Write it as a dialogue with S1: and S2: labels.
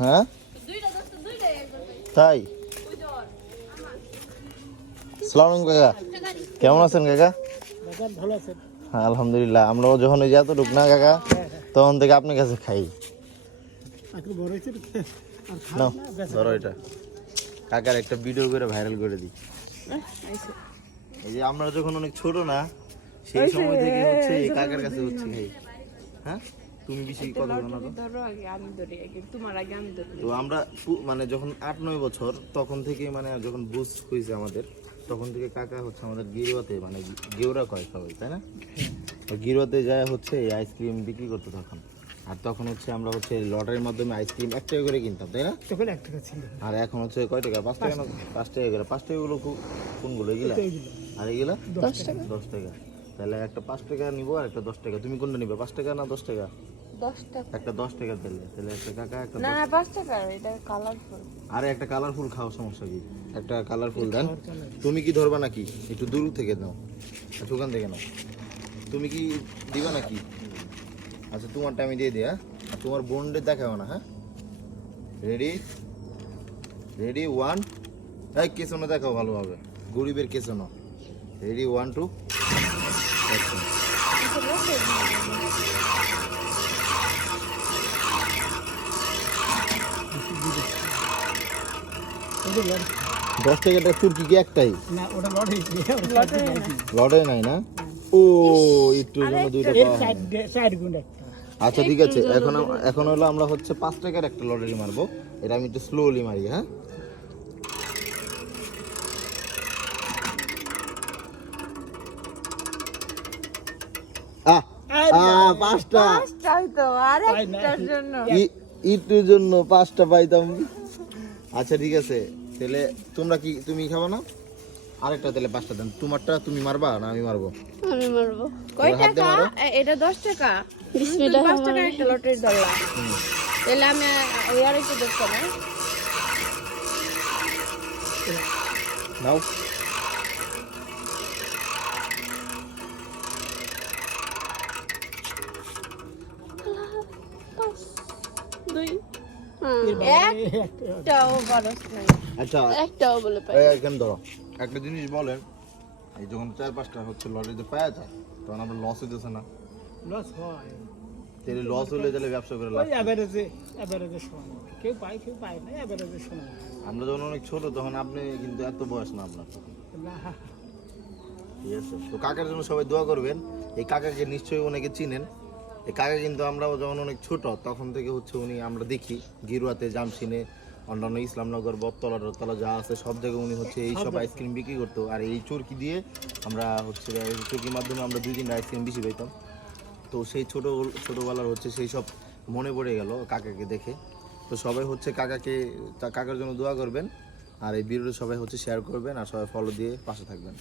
S1: হ্যাঁ? তাই? সালাম কাকা। কেমন আছেন কাকা?
S2: ভালো
S1: হ্যাঁ আলহামদুলিল্লাহ। আমরাও যখন ওই যে এতটুক না কাকা তখন থেকে আপনার কাছে খাই। ধরো এটা। কাকার একটা ভিডিও করে ভাইরাল করে দিই। এই যে আমরা যখন অনেক ছোট না সেই সময় থেকে হচ্ছে এই কাকার কাছে হচ্ছে খাই। হ্যাঁ? তুমি বেশি কথা বলো না তো
S3: ধরো আগে আমি ধরি আগে তোমার আগে আমি ধরি।
S1: তো আমরা মানে যখন আট নয় বছর তখন থেকে মানে যখন বুঝ হয়েছে আমাদের তখন থেকে কাকা হচ্ছে আমাদের গিরুয়াতে মানে গেউরা কয় সবাই তাই না? গিরুয়াতে যায় হচ্ছে আইসক্রিম বিক্রি করতে তখন। আর তখন হচ্ছে আমরা হচ্ছে লটারির মাধ্যমে আইসক্রিম এক টাকা করে কিনতাম তাই না?
S2: তখন এক টাকা ছিল।
S1: আর এখন হচ্ছে কয় টাকা? পাঁচ টাকা না পাঁচ টাকা করে। পাঁচ টাকাগুলো কোনগুলো এগুলা। আর এগুলা?
S2: দশ টাকা।
S1: দশ টাকা। তাহলে একটা পাঁচ টাকা নিবো আর একটা দশ টাকা। তুমি কোনটা নিবে পাঁচ টাকা না দশ টাকা? একটা দশ টাকা দিলে তাহলে একটা কাকা একটা
S3: না পাঁচ টাকা এটা কালারফুল
S1: আরে একটা কালারফুল খাও সমস্যা কি? একটা কালারফুল দেন। তুমি কি ধরবা নাকি? একটু দূর থেকে নাও। একটু ওখান থেকে নাও। তুমি কি দিবা নাকি? আচ্ছা তোমারটা আমি দিয়ে দিই হ্যাঁ? আর তোমার বোনদের দেখাও না হ্যাঁ? রেডি রেডি ওয়ান এই কেসনো দেখাও ভালোভাবে। গরিবের কেসনো। রেডি ওয়ান টু দশ টাকাটা চুরকি কি একটাই?
S2: না ওটা লড়াই
S1: নাই না? ও একটু জন্য দুইটা
S2: এর
S1: পাওয়া।
S2: সাইড সাইড গুণ একটা।
S1: আচ্ছা ঠিক আছে। এখন এখন হলো আমরা হচ্ছে পাঁচ টাকার একটা লটারি মারবো। এটা আমি একটু স্লোলি মারি হ্যাঁ? পাঁচটা। ইটুর জন্য পাঁচটা পাইতাম। আচ্ছা ঠিক আছে। তাহলে তোমরা কি তুমি খাবা না? আরেকটা তাহলে পাঁচটা দেন। তোমারটা তুমি মারবা না আমি মারবো?
S3: আমি মারবো। কয় টাকা? এটা দশ টাকা। বিসমিল্লাহ পাঁচ টাকা একটা লটারি ধরলাম তাহলে আমি ওই আর একটু না
S1: নাও।
S3: দুই। একটাও খরচ নাই।
S1: আচ্ছা
S3: একটাও বলে পাই
S1: এখানে ধরো একটা জিনিস বলেন এই যখন চার পাঁচটা হচ্ছে লটারিতে পাওয়া যায় তখন আমরা লস হইতেছে না।
S2: লস হয়।
S1: তাহলে লস হলে তাহলে ব্যবসা করে লাভ
S2: ওই অ্যাভারেজে অ্যাভারেজে সমান কেউ পায় কেউ পায় না অ্যাভারেজে সমান
S1: আমরা যখন অনেক ছোট তখন আপনি কিন্তু এত বয়স না আপনার ঠিক আছে? তো কাকার জন্য সবাই দোয়া করবেন এই কাকাকে নিশ্চয়ই অনেকে চিনেন। এই কাকা কিন্তু আমরা যখন অনেক ছোট তখন থেকে হচ্ছে উনি আমরা দেখি গিরুয়াতে জামসিনে অন্যান্য ইসলামনগর বটতলা টতলা যা আছে সব জায়গায় উনি হচ্ছে এই সব আইসক্রিম বিক্রি করতো। আর এই চরকি দিয়ে আমরা হচ্ছে চরকির মাধ্যমে আমরা দুই তিনটা আইসক্রিম বেশি পেতাম তো সেই ছোট ছোটোবেলার হচ্ছে সেই সব মনে পড়ে গেল কাকাকে দেখে। তো সবাই হচ্ছে কাকাকে কাকার জন্য দোয়া করবেন। আর এই ভিডিওটা সবাই হচ্ছে শেয়ার করবেন আর সবাই ফলো দিয়ে পাশে থাকবেন।